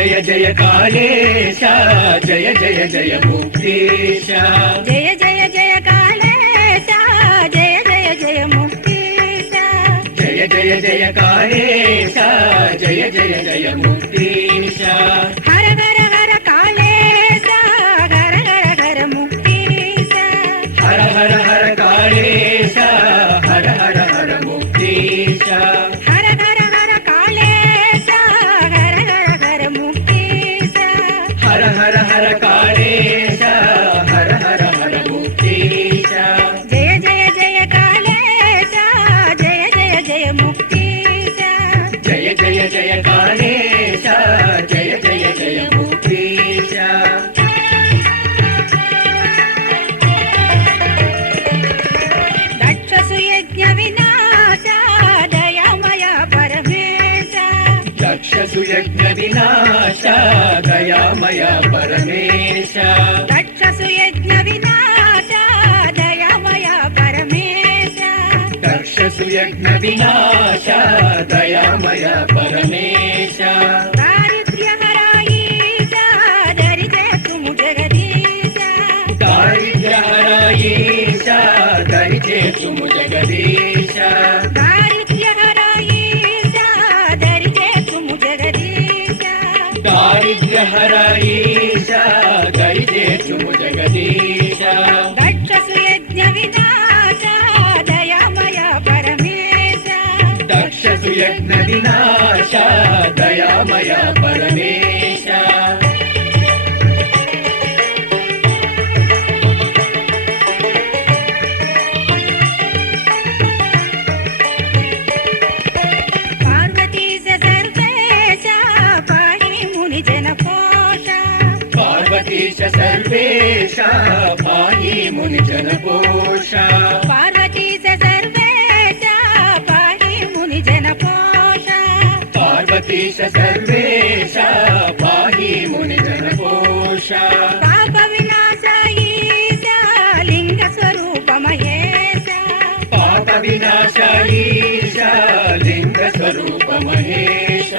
జయ కాళేశ జయ జయ జయ ముక్తేశ జయ జయ జయ కాళేశ జయ జయ జయ ముక్తీశ జయ జయ జయ కాళేశ జయ జయ జయ ముక్తేశ యజ్ఞ వినాశ దయామయ పరమేశ దక్షసు యజ్ఞ వినాశ దయామయ పరమేశ దక్షసు యజ్ఞ వినాశ దయామయ వినాశ దయామయ పరమేశ. పార్వతీశ సర్వేశ పాహి ముని జనపోష పాప లింగ స్వరూప మహేశ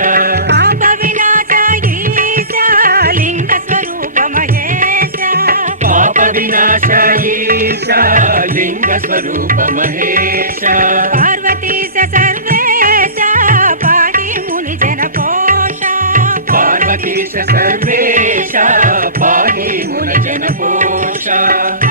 పాప వినాశ లింగ స్వరూప మహేశ. పాప వినాశ లింగ స్వరూప పార్వతీశ సర్వేశ పాహి ముని జన పోష పార్వతీశ సర్వేశ. పాహి ముని జనపోష కాళేశ్వర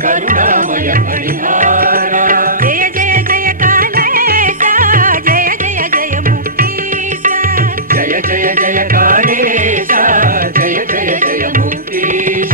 కరుణామయ పరిహార జయ జయ జయ కాళేశ జయ జయ జయ ముక్తీశ.